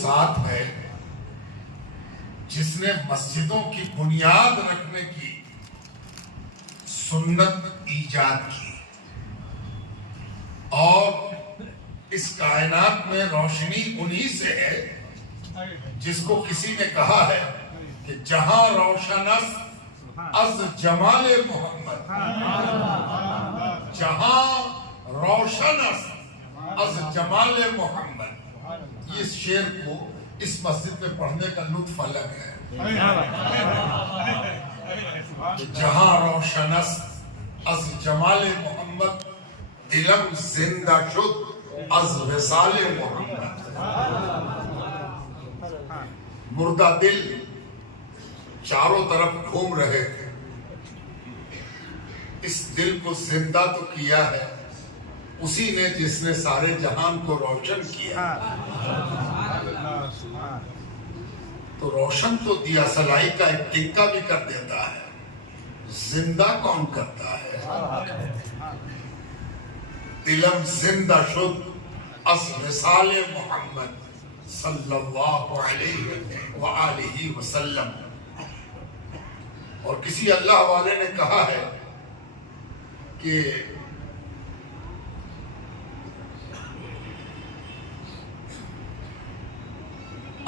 ذات ہے جس نے مسجدوں کی بنیاد رکھنے کی سنت ایجاد کی اور اس کائنات میں روشنی انہی سے ہے جس کو کسی نے کہا ہے کہ جہاں روشن است از جمال محمد، جہاں روشن است از جمال محمد. اس شعر کو اس مسجد میں پڑھنے کا لطف الگ ہے. جہاں روشن است از جمال محمد، دلم زندہ شد از وصال محمد. مردہ دل چاروں طرف گھوم رہے تھے، اس دل کو زندہ تو کیا ہے اسی نے جس نے سارے جہان کو روشن کیا. تو روشن تو دیا سلائی کا ایک ٹکا بھی کر دیتا ہے، زندہ کون کرتا ہے؟ دلم زندہ شد از وصال محمد صلی اللہ علیہ وآلہ وسلم. اور کسی اللہ والے نے کہا ہے کہ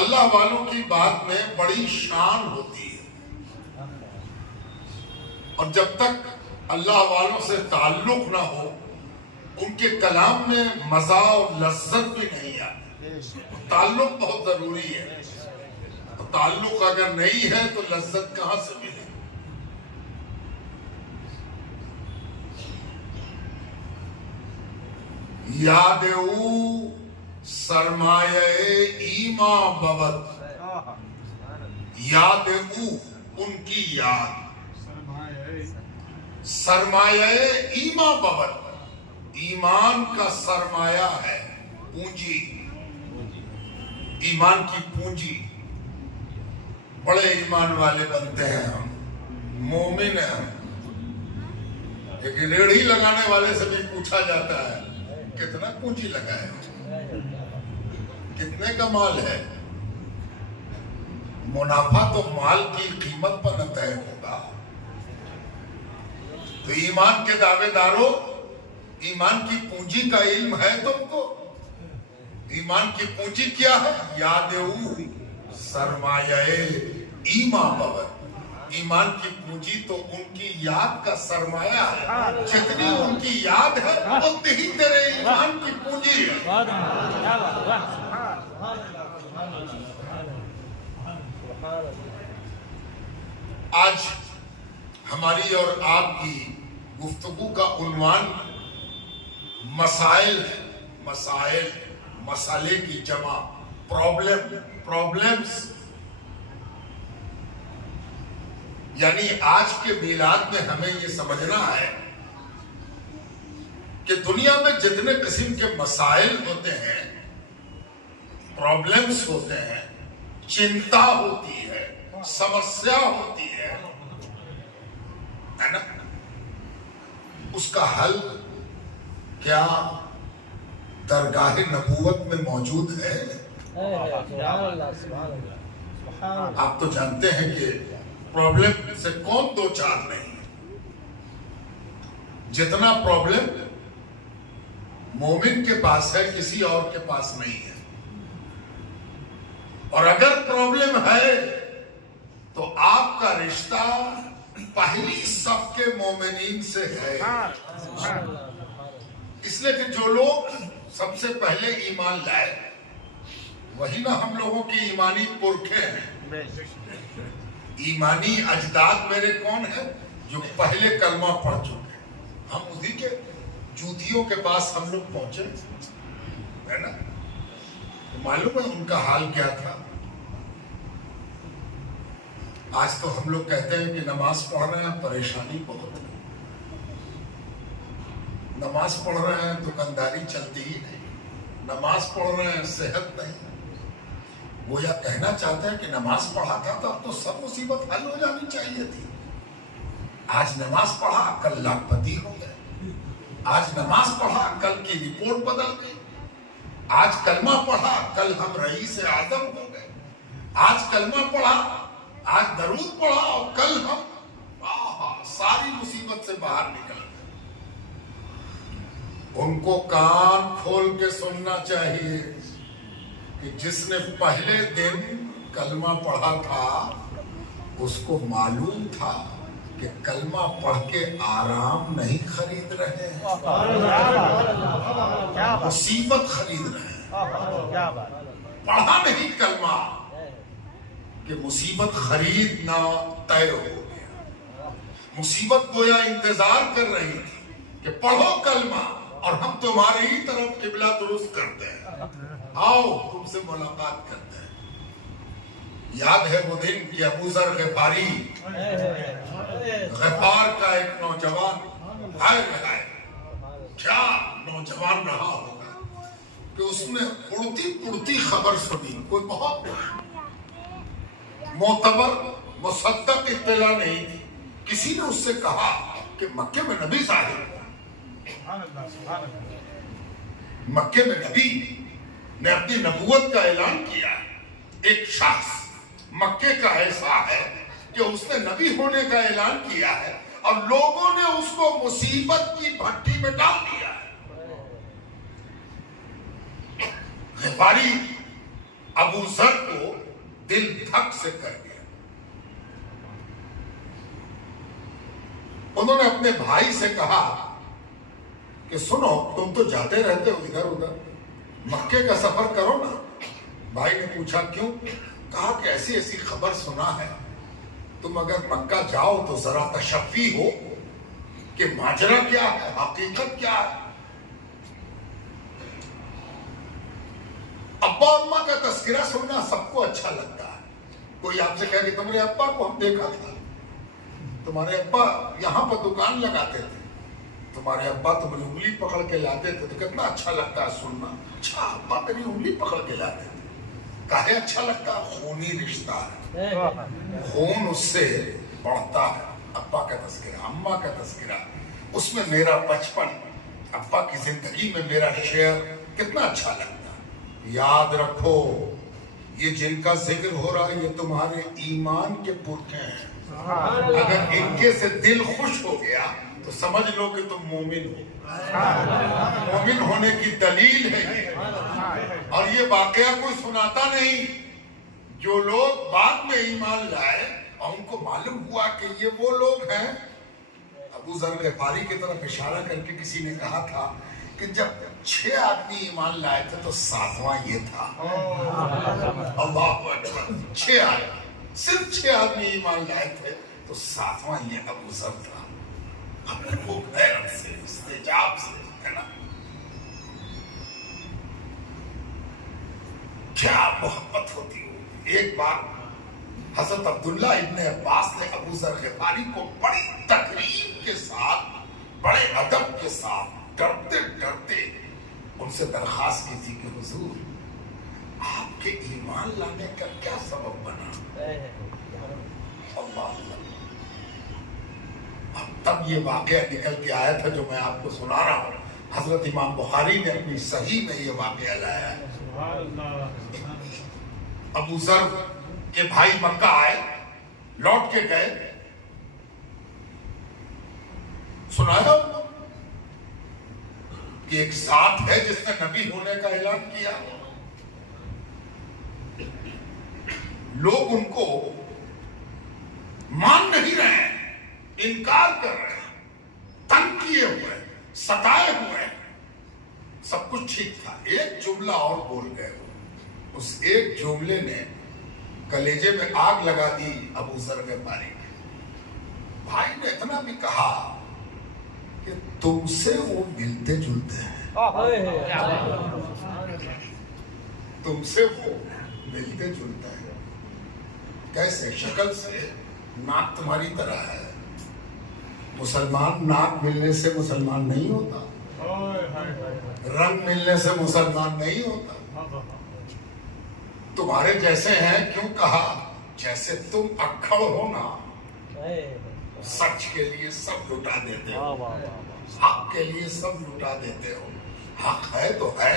اللہ والوں کی بات میں بڑی شان ہوتی ہے، اور جب تک اللہ والوں سے تعلق نہ ہو ان کے کلام میں مزہ اور لذت بھی نہیں آتی. تعلق بہت ضروری ہے، تعلق اگر نہیں ہے تو لذت کہاں سے ملے؟ یاد او سرمایہ ایما بود، یاد او ان کی یاد، سرمایہ ایما بود ایمان کا سرمایہ ہے، پونجی، ایمان کی پونجی. بڑے ایمان والے بنتے ہیں ہم، مومن ہیں ہم. لیکن ریڑھی لگانے والے سے بھی پوچھا جاتا ہے کتنا پونجی لگائے، کتنے کا مال ہے؟ منافع تو مال کی قیمت پر نہ طے ہوگا. تو ایمان کے دعوے داروں، ایمان کی پونجی کا علم ہے تم کو؟ ایمان کی پونجی کیا ہے؟ یاد او سرمایہ ایما بود. ایمان کی پونجی تو ان کی یاد کا سرمایہ ہے، جتنی ان کی یاد ہے اتنی ہی تیرے ایمان کی پونجی ہے. آج ہماری اور آپ کی گفتگو کا عنوان مسائل ہے. مسائل، مسئلے کی جمع، پرابلمز. یعنی آج کے میلاد میں ہمیں یہ سمجھنا ہے کہ دنیا میں جتنے قسم کے مسائل ہوتے ہیں، پرابلمز ہوتے ہیں، چنتا ہوتی ہے، سمسیا ہوتی ہے نا، اس کا حل کیا درگاہ نبوت میں موجود ہے؟ آپ تو جانتے ہیں کہ پرابلم سے کون دو چار نہیں ہے. جتنا پرابلم مومن کے پاس ہے کسی اور کے پاس نہیں ہے. اور اگر پرابلم ہے تو آپ کا رشتہ پہلی صف کے مومنین سے ہے. اس لیے کہ جو لوگ سب سے پہلے ایمان لائے وہی نا ہم لوگوں کی ایمانی پرکھے ہیں. ایمانی اجداد میرے کون ہیں؟ جو پہلے کلمہ پڑھ چکے. ہم اسی کے جوتیوں کے پاس ہم لوگ پہنچے ہے نا. معلوم ہے ان کا حال کیا تھا. آج تو ہم لوگ کہتے ہیں کہ نماز پڑھ رہے ہیں پریشانی بہت ہے، نماز پڑھ رہے ہیں دکانداری چلتی ہی نہیں، نماز پڑھ رہے ہیں صحت نہیں. وہ یا کہنا چاہتے ہیں کہ نماز پڑھا تھا تو اب تو سب مصیبت حل ہو جانی چاہیے تھی. آج نماز پڑھا کل لاکھ پتی ہو گئے، آج نماز پڑھا کل کی رپورٹ بدل گئی، آج کلمہ پڑھا کل ہم رئیس اعظم ہو گئے، آج کلمہ پڑھا آج درود پڑھا اور کل ہم ساری مصیبت سے باہر نکل گئے۔ ان کو کان کھول کے سننا چاہیے کہ جس نے پہلے دن کلمہ پڑھا تھا اس کو معلوم تھا کہ کلمہ پڑھ کے آرام نہیں خرید رہے ہیں، مصیبت خرید رہے ہیں۔ پڑھا نہیں کلمہ کہ مصیبت خریدنا طے ہو گیا، مصیبت گویا انتظار کر رہی تھی کہ پڑھو کلمہ اور ہم تمہاری ہی طرف قبلہ درست کرتے ہیں، آؤ تم سے ملاقات کرتے ہیں۔ یاد ہے وہ دن کہ ابو ذر غفاری، غفار کا ایک نوجوان، ہائے کیا نوجوان رہا ہوگا کہ اس نے اڑتی پڑتی خبر سنی، کوئی بہت معتبر مصدق اطلاع نہیں تھی، کسی نے اس سے کہا کہ مکے میں نبی ظاہر ہوا، مکے میں نبی نے اپنی نبوت کا اعلان کیا۔ ایک شخص مکے کا ایسا ہے کہ اس نے نبی ہونے کا اعلان کیا ہے اور لوگوں نے اس کو مصیبت کی بھٹی میں ڈال دیا ہے۔ غفاری ابو ذر کو دل دھک سے کر گیا۔ انہوں نے اپنے بھائی سے کہا کہ سنو، تم تو جاتے رہتے ہو ادھر ادھر، مکے کا سفر کرو نا۔ بھائی نے پوچھا کیوں؟ کہا کہ ایسی ایسی خبر سنا ہے، تم اگر مکہ جاؤ تو ذرا تشفی ہو کہ ماجرا کیا ہے، حقیقت کیا ہے۔ ابا اماں کا تذکرہ سننا سب کو اچھا لگتا ہے۔ کوئی آپ سے کہے کہ تمہارے ابا کو ہم دیکھا تھا، تمہارے ابا یہاں پر دکان لگاتے تھے، تمہارے ابا تمہاری انگلی پکڑ کے لاتے تھے، تو کتنا اچھا لگتا ہے سننا۔ اچھا ابا میری انگلی پکڑ کے لاتے تھے، کہے اچھا لگتا ہے، خونی رشتہ ہے، خون اس سے بڑھتا ہے۔ ابا کا تذکرہ، اماں کا تذکرہ، اس میں میرا بچپن، ابا کی زندگی میں میرا شعر کتنا اچھا لگتا ہے۔ یاد رکھو یہ جن کا ذکر ہو رہا ہے یہ تمہارے ایمان کے پرکھے ہیں، اگر ان کے سے دل خوش ہو گیا تو سمجھ لو کہ تم مومن ہو۔ مومن ہونے کی دلیل ہے، اور یہ واقعہ کوئی سناتا نہیں۔ جو لوگ بعد میں ایمان لائے اور ان کو معلوم ہوا کہ یہ وہ لوگ ہیں، ابو ذر غفاری کی طرف اشارہ کر کے کسی نے کہا تھا کہ جب 6 آدمی ایمان لائے تھے تو 7واں یہ تھا۔ اللہ اکبر، 6 آدمی، صرف 6 آدمی ایمان لائے تھے تو 7واں یہ ابو ذر تھا۔ اپنے کو غیرت سے، استجاب سے، ہے نا، کیا محبت ہوتی ہو۔ ایک بار حضرت عبداللہ ابن عباس نے ابو ذر غفاری کو بڑی تقریب کے ساتھ، بڑے ادب کے ساتھ، ڈرتے ڈرتے ان سے درخواست کی تھی کہ حضور آپ کے ایمان لانے کا کیا سبب بنا؟ اللہ، اب تب یہ واقعہ نکل کے آیا تھا جو میں آپ کو سنا رہا ہوں۔ حضرت امام بخاری نے اپنی صحیح میں یہ واقعہ لایا ہے۔ ابو ذر کے بھائی مکہ آئے، لوٹ کے گئے، سنایا کہ ایک ذات ہے جس نے نبی ہونے کا اعلان کیا۔ لوگ ان کو مان نہیں رہے ہیں، انکار کر رہے ہیں، تنگ کیے ہوئے، ستائے ہوئے، سب کچھ ٹھیک تھا۔ ایک جملہ اور بول گئے، اس ایک جملے نے کلیجے میں آگ لگا دی ابو ذر غفاری۔ بھائی نے اتنا بھی کہا کہ تم سے وہ ملتے جلتے ہیں، تم سے وہ ملتے جلتے ہیں۔ کیسے؟ شکل سے ناک تمہاری طرح ہے۔ مسلمان ناک ملنے سے مسلمان نہیں ہوتا، رنگ ملنے سے مسلمان نہیں ہوتا۔ تمہارے جیسے ہیں، کیوں کہا؟ جیسے تم اکھڑ ہو نا، سچ کے لیے سب لٹا دیتے ہو، حق کے لیے سب لٹا دیتے ہو۔ حق ہے تو ہے،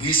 20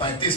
35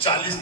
40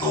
2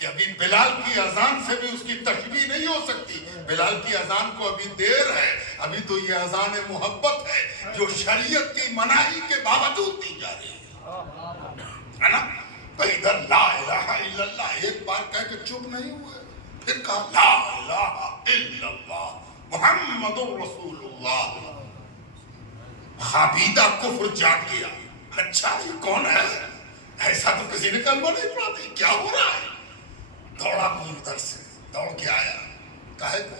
کہ ابھی بلال کی اذان سے بھی اس کی تشبیہ نہیں ہو سکتی. بلال کی اذان کو ابھی دیر ہے, ابھی تو یہ اذان محبت ہے جو شریعت کی مناہی کے باوجود دی جا رہی ہے نا. تو ادھر لا الہ الا اللہ ایک بار کہہ کے چپ نہیں ہوئے, پھر کہا لا الہ الا اللہ محمد رسول اللہ. خابیدہ کفر جاگ گیا. اچھا یہ کون ہے؟ ایسا تو کسی نے کلمہ نہیں پڑھا تھا, کیا ہو رہا ہے؟ دوڑا کوئی ادھر سے دوڑ کے آیا, کہے کو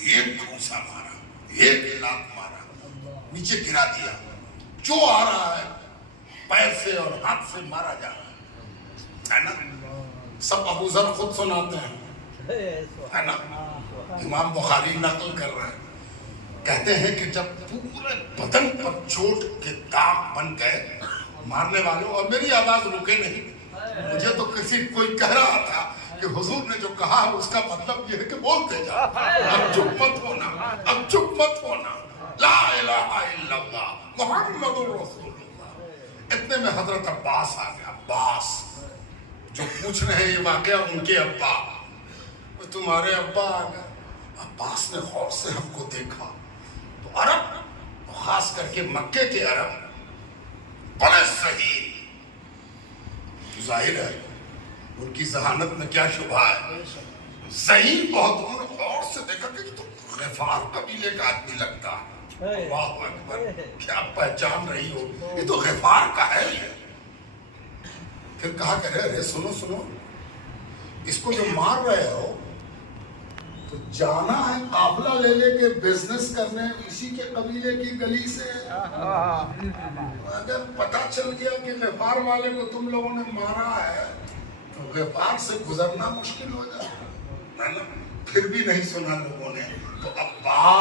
ایک گھوسا مارا, ایک لاکھ مارا, نیچے گرا دیا. جو آ رہا ہے پیر سے اور ہاتھ سے مارا جا رہا ہے نا. سب ابو ذر خود سناتے ہیں ہے نا, امام بخاری نقل کر رہے ہیں, کہتے ہیں کہ جب پورے بدن پر چوٹ کے داغ بن گئے مارنے والوں, اور میری آواز رکے نہیں. مجھے تو کوئی کہہ رہا تھا کہ حضور نے جو کہا ہے اس کا مطلب یہ ہے کہ بولتے جا, اب چپ مت ہونا, اب چپ مت ہونا. لا الہ الا اللہ محمد رسول اللہ. اتنے میں حضرت عباس آ گیا. عباس جو پوچھ رہے ہیں یہ واقعہ ان کے ابا, تمہارے ابا آ گئے. عباس نے غور سے ہم کو دیکھا تو عرب, خاص کر کے مکے کے عرب بڑے صحیح, ظاہر ہے ان کی ذہانت میں کیا شبہ ہے, صحیح بہت. انہوں نے غور سے دیکھا کہ یہ تو غفار قبیلے کا آدمی لگتا ہے. اللہ اکبر, کیا پہچان رہی ہو, یہ تو غفار کا ہے. پھر کہا کہ رے سنو سنو, اس کو جو مار رہے ہو تو جانا ہے قافلہ لے لے کے بزنس کرنے اسی کے قبیلے کی گلی سے. اگر پتہ چل گیا کہ غفار والے کو تم لوگوں نے مارا ہے تو غفار سے گزرنا مشکل ہو جائے. پھر بھی نہیں سنا لوگوں نے. تو عباس